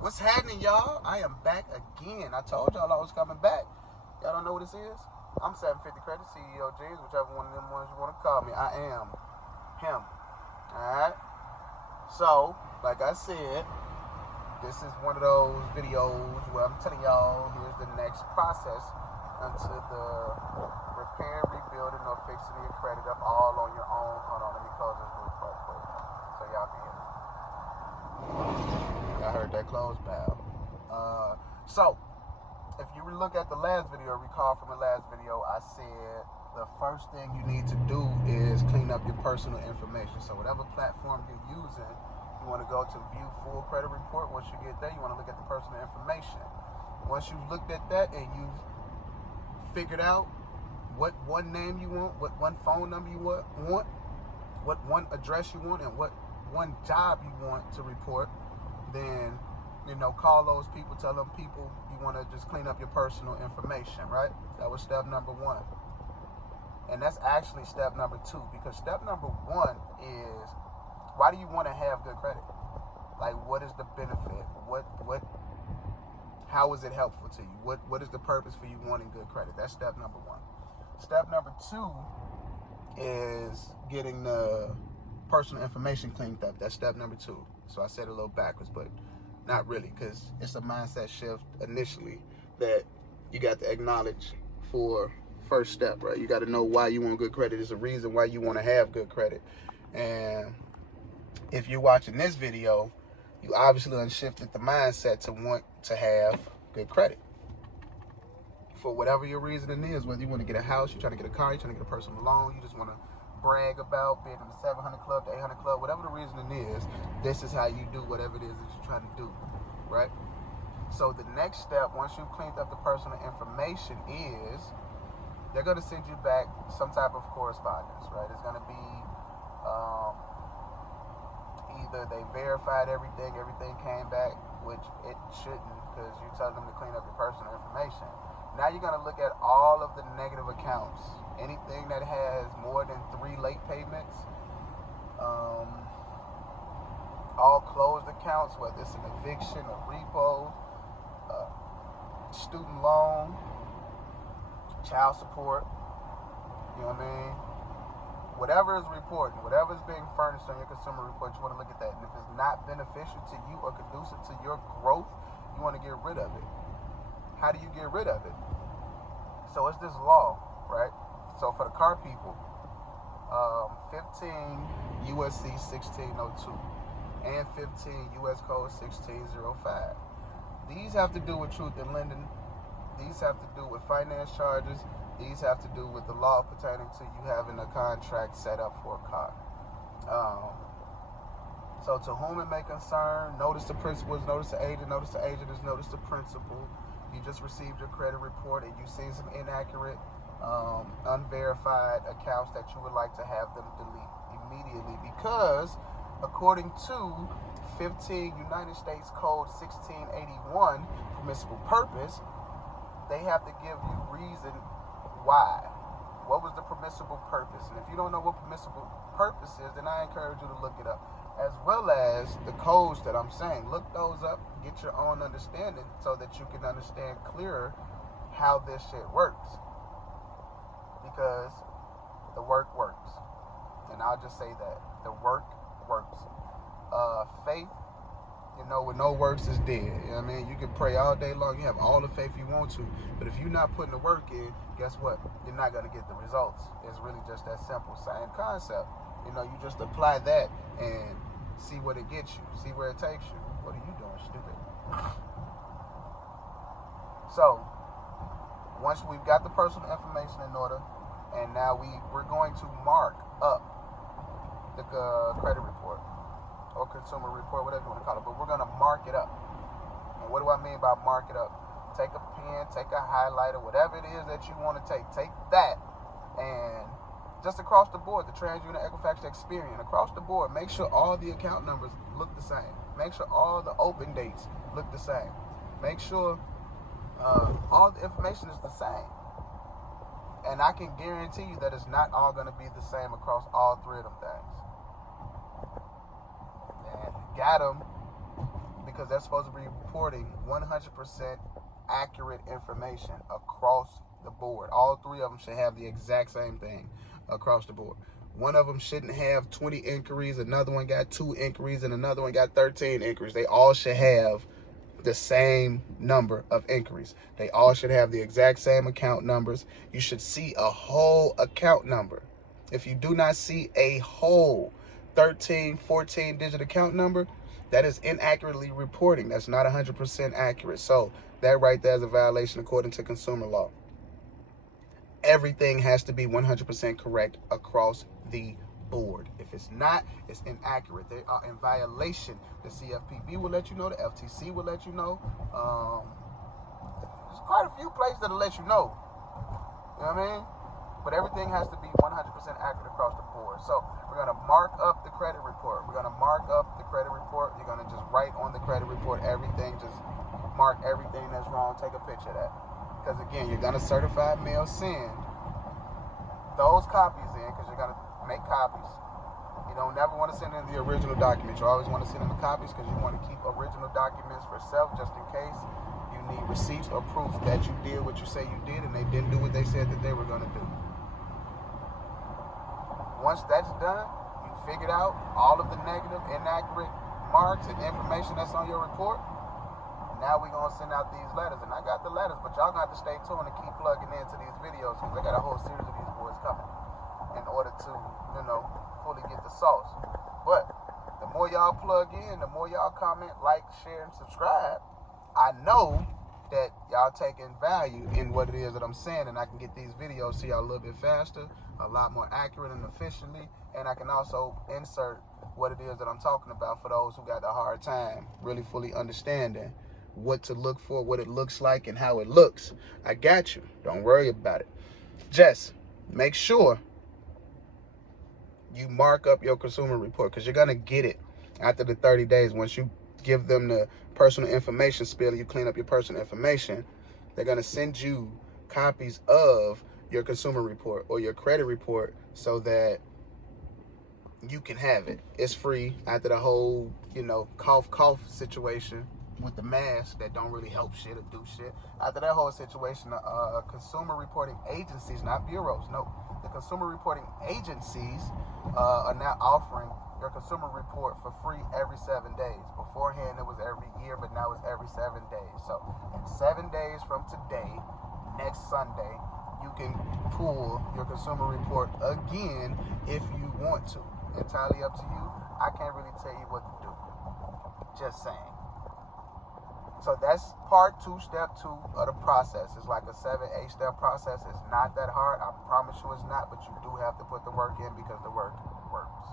What's happening, y'all? I am back again. I told y'all I was coming back. Y'all don't know what this is? I'm 750 Credit, CEO James, whichever one of them ones you want to call me. I am him. Alright? So, like I said, this is one of those videos where I'm telling y'all here's the next process until the repair, rebuilding, or fixing your credit up all on your own. Hold on, let me close this roof right quick so y'all can hear. I heard that close valve. So, if you look at the last video, recall from the last video, I said the first thing you need to do is clean up your personal information. So whatever platform you're using, you want to go to view full credit report. Once you get there, you want to look at the personal information. Once you've looked at that and you've figured out what one name you want, what one phone number you want, what one address you want, and what one job you want to report, then, you know, call those people, tell them people you want to just clean up your personal information, right? That was step number one. And that's actually step number two, because step number one is, why do you want to have good credit? Like, what is the benefit? How is it helpful to you? What is the purpose for you wanting good credit? That's step number one. Step number two is getting the personal information cleaned up. That's step number two. So I said a little backwards, but not really, because it's a mindset shift initially that you got to acknowledge for first step, right? You got to know why you want good credit. There's a reason why you want to have good credit. And if you're watching this video, you obviously unshifted the mindset to want to have good credit. For whatever your reasoning is, whether you want to get a house, you're trying to get a car, you're trying to get a personal loan, you just want to brag about being in the 700 club, the 800 club, whatever the reasoning is, this is how you do whatever it is that you're trying to do, right? So the next step, once you've cleaned up the personal information, is they're going to send you back some type of correspondence, right? It's going to be either they verified everything came back, which it shouldn't, because you tell them to clean up your personal information. Now you're going to look at all of the negative accounts. Anything that has more than 3 late payments, all closed accounts, whether it's an eviction, a repo, student loan, child support, you know what I mean? Whatever is reporting, whatever is being furnished on your consumer report, you want to look at that. And if it's not beneficial to you or conducive to your growth, you want to get rid of it. How do you get rid of it? So it's this law, right? So for the car people, 15 USC 1602 and 15 US Code 1605. These have to do with truth in lending. These have to do with finance charges. These have to do with the law pertaining to you having a contract set up for a car. So to whom it may concern, notice the principal is notice the agent is notice the principal. You just received your credit report and you've seen some inaccurate, unverified accounts that you would like to have them delete immediately, because according to 15 United States Code 1681, permissible purpose, they have to give you reason why. What was the permissible purpose? And if you don't know what permissible purpose is, then I encourage you to look it up, as well as the codes that I'm saying. Look those up, get your own understanding so that you can understand clearer how this shit works, because the work works. And I'll just say that the work works. Faith, you know, with no works is dead. You know what I mean? You can pray all day long, you have all the faith you want to, but if you're not putting the work in, guess what? You're not going to get the results. It's really just that simple. Same concept. You know, you just apply that and see what it gets you, see where it takes you. What are you doing, stupid? So, once we've got the personal information in order, and now we're going to mark up the credit report or consumer report, whatever you want to call it, but we're going to mark it up. And what do I mean by mark it up? Take a pen, take a highlighter, whatever it is that you want to take that, and just across the board, the TransUnion Equifax Experian, across the board, make sure all the account numbers look the same. Make sure all the open dates look the same. Make sure all the information is the same. And I can guarantee you that it's not all going to be the same across all 3 of them things. And got them, because because they're supposed to be reporting 100% accurate information across the board. All three of them should have the exact same thing across the board. One of them shouldn't have 20 inquiries, another one got 2 inquiries, and another one got 13 inquiries. They all should have the same number of inquiries. They all should have the exact same account numbers. You should see a whole account number. If you do not see a whole 13, 14 digit account number, that is inaccurately reporting. That's not 100% accurate. So that right there is a violation according to consumer law. Everything has to be 100% correct across the board. If it's not, it's inaccurate. They are in violation. The CFPB will let you know. The FTC will let you know. There's quite a few places that'll let you know. You know what I mean? But everything has to be 100% accurate across the board. So we're going to mark up the credit report. We're going to mark up the credit report. You're going to just write on the credit report everything. Just mark everything that's wrong. Take a picture of that. Because, again, you're going to certify mail send those copies in because you're going to make copies. You don't never want to send in the original documents. You always want to send in the copies because you want to keep original documents for self just in case you need receipts or proof that you did what you say you did and they didn't do what they said that they were going to do. Once that's done, you figured out all of the negative, inaccurate marks and information that's on your report. Now we're going to send out these letters. And I got the letters, but y'all got to stay tuned and keep plugging into these videos because I got a whole series of these boys coming in order to, fully get the sauce. But the more y'all plug in, the more y'all comment, like, share, and subscribe, I know that y'all taking value in what it is that I'm saying, and I can get these videos to y'all a little bit faster, a lot more accurate and efficiently, and I can also insert what it is that I'm talking about for those who got the hard time really fully understanding what to look for, what it looks like, and how it looks. I got you. Don't worry about it. Just make sure you mark up your consumer report because you're going to get it after the 30 days. Once you give them the personal information spill, you clean up your personal information, they're going to send you copies of your consumer report or your credit report so that you can have it. It's free after the whole, cough situation with the mask that don't really help shit or do shit. After that whole situation, consumer reporting agencies, not bureaus, no, the consumer reporting agencies are now offering your consumer report for free every 7 days. Beforehand, it was every year, but now it's every 7 days. So in 7 days from today, next Sunday, you can pull your consumer report again if you want to. Entirely up to you. I can't really tell you what to do. Just saying. So that's part 2, step 2 of the process. It's like a 7-8 step process. It's not that hard. I promise you it's not, but you do have to put the work in because the work works.